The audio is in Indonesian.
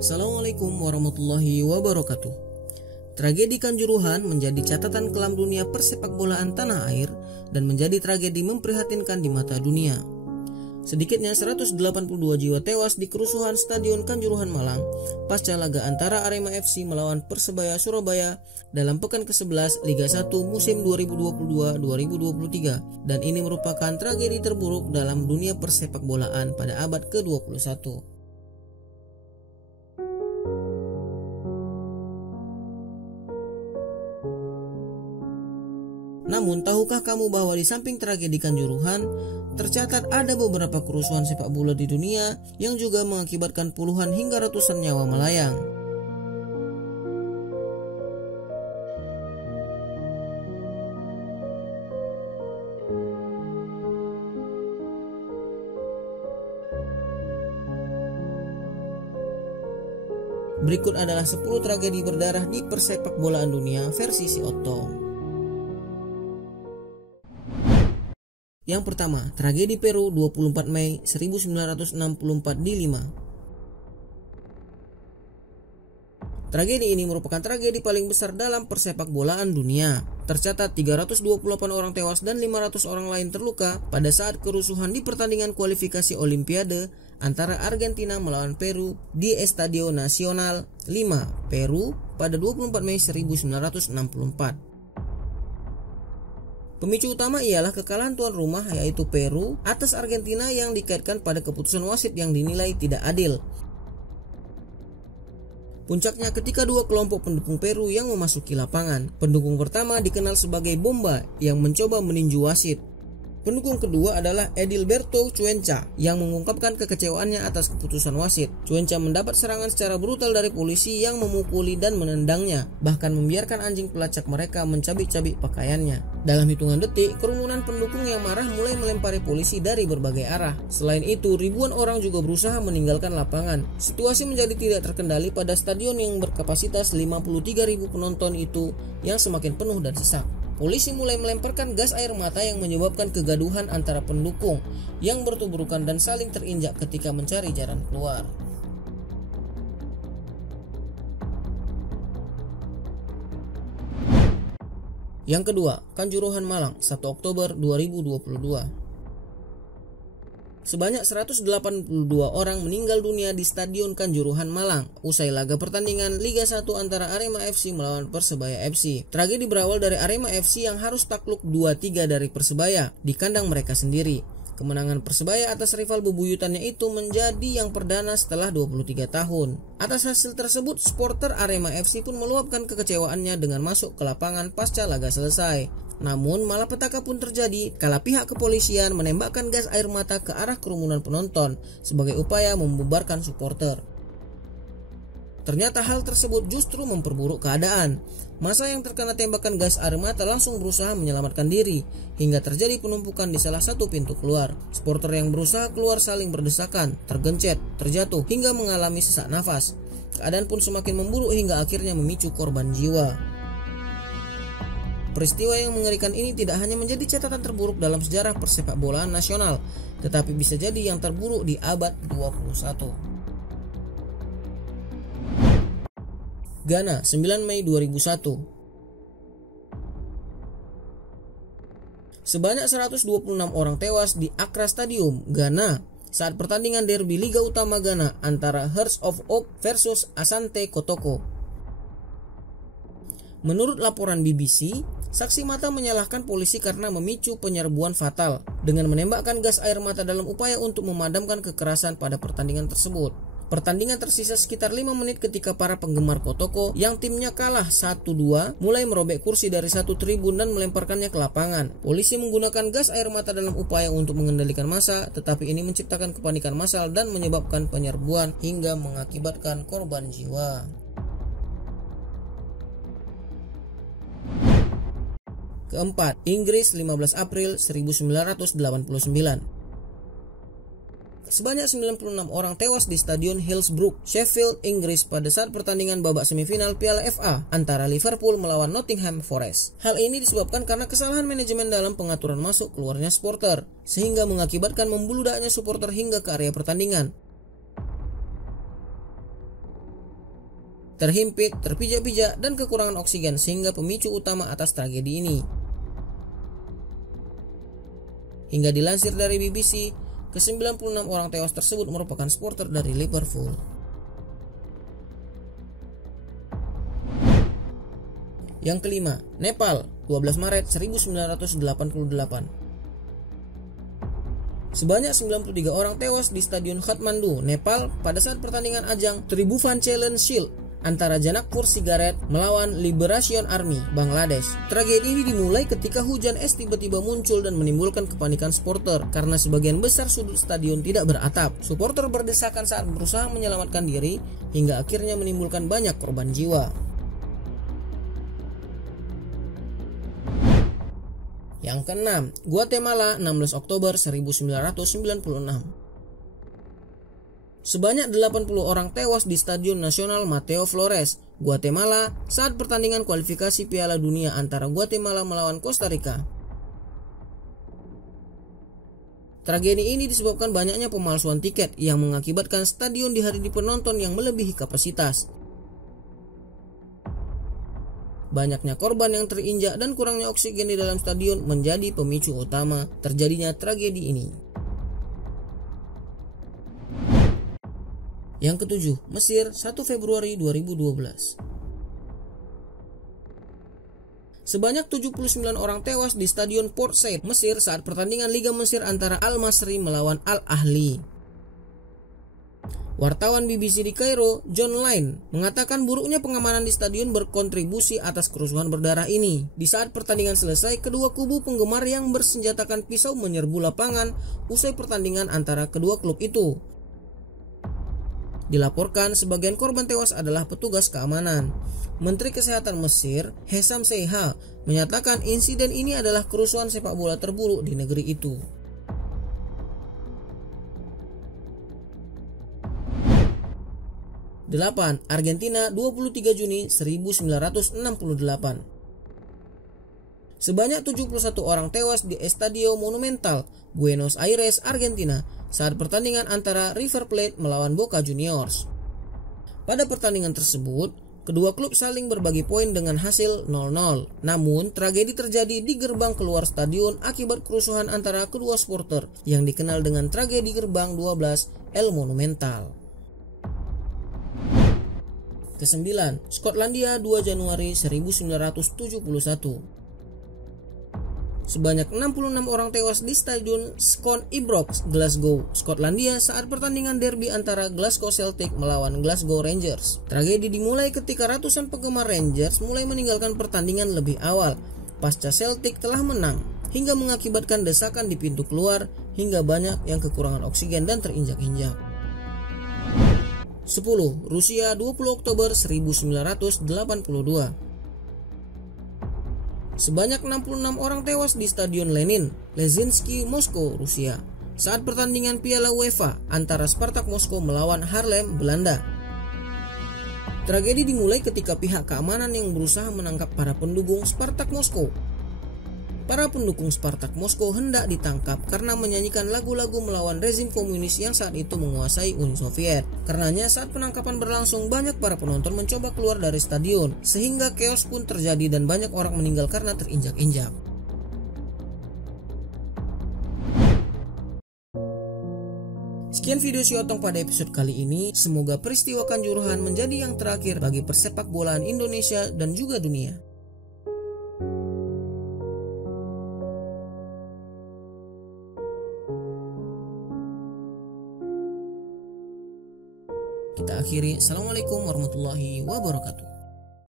Assalamualaikum warahmatullahi wabarakatuh. Tragedi Kanjuruhan menjadi catatan kelam dunia persepakbolaan tanah air dan menjadi tragedi memprihatinkan di mata dunia. Sedikitnya 182 jiwa tewas di kerusuhan Stadion Kanjuruhan Malang pasca laga antara Arema FC melawan Persebaya Surabaya dalam pekan ke-11 Liga 1 musim 2022-2023, dan ini merupakan tragedi terburuk dalam dunia persepakbolaan pada abad ke-21. Namun, tahukah kamu bahwa di samping tragedi Kanjuruhan, tercatat ada beberapa kerusuhan sepak bola di dunia yang juga mengakibatkan puluhan hingga ratusan nyawa melayang. Berikut adalah 10 tragedi berdarah di persepakbolaan dunia versi Si Otto. Yang pertama, tragedi Peru 24 Mei 1964 di Lima. Tragedi ini merupakan tragedi paling besar dalam persepakbolaan dunia. Tercatat 328 orang tewas dan 500 orang lain terluka pada saat kerusuhan di pertandingan kualifikasi Olimpiade antara Argentina melawan Peru di Estadio Nacional Lima, Peru pada 24 Mei 1964. Pemicu utama ialah kekalahan tuan rumah yaitu Peru atas Argentina yang dikaitkan pada keputusan wasit yang dinilai tidak adil. Puncaknya ketika dua kelompok pendukung Peru yang memasuki lapangan. Pendukung pertama dikenal sebagai Bomba yang mencoba meninju wasit. Pendukung kedua adalah Edilberto Cuenca yang mengungkapkan kekecewaannya atas keputusan wasit. Cuenca mendapat serangan secara brutal dari polisi yang memukuli dan menendangnya, bahkan membiarkan anjing pelacak mereka mencabik-cabik pakaiannya. Dalam hitungan detik, kerumunan pendukung yang marah mulai melempari polisi dari berbagai arah. Selain itu, ribuan orang juga berusaha meninggalkan lapangan. Situasi menjadi tidak terkendali pada stadion yang berkapasitas 53.000 penonton itu yang semakin penuh dan sesak. Polisi mulai melemparkan gas air mata yang menyebabkan kegaduhan antara pendukung yang bertuburkan dan saling terinjak ketika mencari jalan keluar. Yang kedua, Kanjuruhan Malang 1 Oktober 2022. Sebanyak 182 orang meninggal dunia di Stadion Kanjuruhan Malang usai laga pertandingan Liga 1 antara Arema FC melawan Persebaya FC. Tragedi berawal dari Arema FC yang harus takluk 2-3 dari Persebaya di kandang mereka sendiri. Kemenangan Persebaya atas rival bebuyutannya itu menjadi yang perdana setelah 23 tahun. Atas hasil tersebut, supporter Arema FC pun meluapkan kekecewaannya dengan masuk ke lapangan pasca laga selesai. Namun malapetaka pun terjadi kala pihak kepolisian menembakkan gas air mata ke arah kerumunan penonton sebagai upaya membubarkan supporter. Ternyata hal tersebut justru memperburuk keadaan. Massa yang terkena tembakan gas air mata langsung berusaha menyelamatkan diri hingga terjadi penumpukan di salah satu pintu keluar. Supporter yang berusaha keluar saling berdesakan, tergencet, terjatuh hingga mengalami sesak nafas. Keadaan pun semakin memburuk hingga akhirnya memicu korban jiwa. Peristiwa yang mengerikan ini tidak hanya menjadi catatan terburuk dalam sejarah persepakbolaan nasional, tetapi bisa jadi yang terburuk di abad 21. Ghana, 9 Mei 2001. Sebanyak 126 orang tewas di Accra Stadium, Ghana, saat pertandingan derby Liga Utama Ghana antara Hearts of Oak versus Asante Kotoko. Menurut laporan BBC, saksi mata menyalahkan polisi karena memicu penyerbuan fatal dengan menembakkan gas air mata dalam upaya untuk memadamkan kekerasan pada pertandingan tersebut. Pertandingan tersisa sekitar 5 menit ketika para penggemar Kotoko yang timnya kalah 1-2 mulai merobek kursi dari satu tribun dan melemparkannya ke lapangan. Polisi menggunakan gas air mata dalam upaya untuk mengendalikan massa, tetapi ini menciptakan kepanikan massal dan menyebabkan penyerbuan hingga mengakibatkan korban jiwa. Keempat, Inggris 15 April 1989. Sebanyak 96 orang tewas di Stadion Hillsborough, Sheffield, Inggris pada saat pertandingan babak semifinal Piala FA antara Liverpool melawan Nottingham Forest. Hal ini disebabkan karena kesalahan manajemen dalam pengaturan masuk keluarnya supporter, sehingga mengakibatkan membeludaknya supporter hingga ke area pertandingan. terhimpit, terpijak-pijak, dan kekurangan oksigen sehingga pemicu utama atas tragedi ini. Hingga dilansir dari BBC, ke-96 orang tewas tersebut merupakan supporter dari Liverpool. Yang kelima, Nepal, 12 Maret 1988. Sebanyak 93 orang tewas di Stadion Kathmandu, Nepal pada saat pertandingan ajang Tribhuvan Challenge Shield antara Janakpur Sigaret melawan Liberation Army Bangladesh. Tragedi ini dimulai ketika hujan es tiba-tiba muncul dan menimbulkan kepanikan supporter karena sebagian besar sudut stadion tidak beratap. Supporter berdesakan saat berusaha menyelamatkan diri hingga akhirnya menimbulkan banyak korban jiwa. Yang keenam, Guatemala, 16 Oktober 1996. Sebanyak 80 orang tewas di Stadion Nasional Mateo Flores, Guatemala saat pertandingan kualifikasi Piala Dunia antara Guatemala melawan Costa Rica. Tragedi ini disebabkan banyaknya pemalsuan tiket yang mengakibatkan stadion dihadiri penonton yang melebihi kapasitas. Banyaknya korban yang terinjak dan kurangnya oksigen di dalam stadion menjadi pemicu utama terjadinya tragedi ini. Yang ketujuh, Mesir, 1 Februari 2012. Sebanyak 79 orang tewas di Stadion Port Said, Mesir saat pertandingan Liga Mesir antara Al-Masri melawan Al-Ahli. Wartawan BBC di Kairo, John Lynn, mengatakan buruknya pengamanan di stadion berkontribusi atas kerusuhan berdarah ini. Di saat pertandingan selesai, kedua kubu penggemar yang bersenjatakan pisau menyerbu lapangan usai pertandingan antara kedua klub itu. Dilaporkan sebagian korban tewas adalah petugas keamanan. Menteri Kesehatan Mesir, Hessam Seiha, menyatakan insiden ini adalah kerusuhan sepak bola terburuk di negeri itu. Delapan, Argentina, 23 Juni 1968. Sebanyak 71 orang tewas di Estadio Monumental, Buenos Aires, Argentina, saat pertandingan antara River Plate melawan Boca Juniors. Pada pertandingan tersebut, kedua klub saling berbagi poin dengan hasil 0-0. Namun, tragedi terjadi di gerbang keluar stadion akibat kerusuhan antara kedua supporter yang dikenal dengan tragedi gerbang 12 El Monumental. Kesembilan, Skotlandia, 2 Januari 1971. Sebanyak 66 orang tewas di Stadion Scone Ibrox, Glasgow, Skotlandia saat pertandingan derby antara Glasgow Celtic melawan Glasgow Rangers. Tragedi dimulai ketika ratusan penggemar Rangers mulai meninggalkan pertandingan lebih awal pasca Celtic telah menang, hingga mengakibatkan desakan di pintu keluar hingga banyak yang kekurangan oksigen dan terinjak-injak. 10. Rusia, 20 Oktober 1982. Sebanyak 66 orang tewas di Stadion Lenin, Lezinsky, Moskow, Rusia, saat pertandingan Piala UEFA antara Spartak Moskow melawan Haarlem, Belanda. Tragedi dimulai ketika pihak keamanan yang berusaha menangkap para pendukung Spartak Moskow. Para pendukung Spartak Moskow hendak ditangkap karena menyanyikan lagu-lagu melawan rezim komunis yang saat itu menguasai Uni Soviet. Karenanya saat penangkapan berlangsung, banyak para penonton mencoba keluar dari stadion, sehingga chaos pun terjadi dan banyak orang meninggal karena terinjak-injak. Sekian video Siotong pada episode kali ini. Semoga peristiwa Kanjuruhan menjadi yang terakhir bagi persepak bolaan Indonesia dan juga dunia. Kita akhiri. Assalamualaikum warahmatullahi wabarakatuh.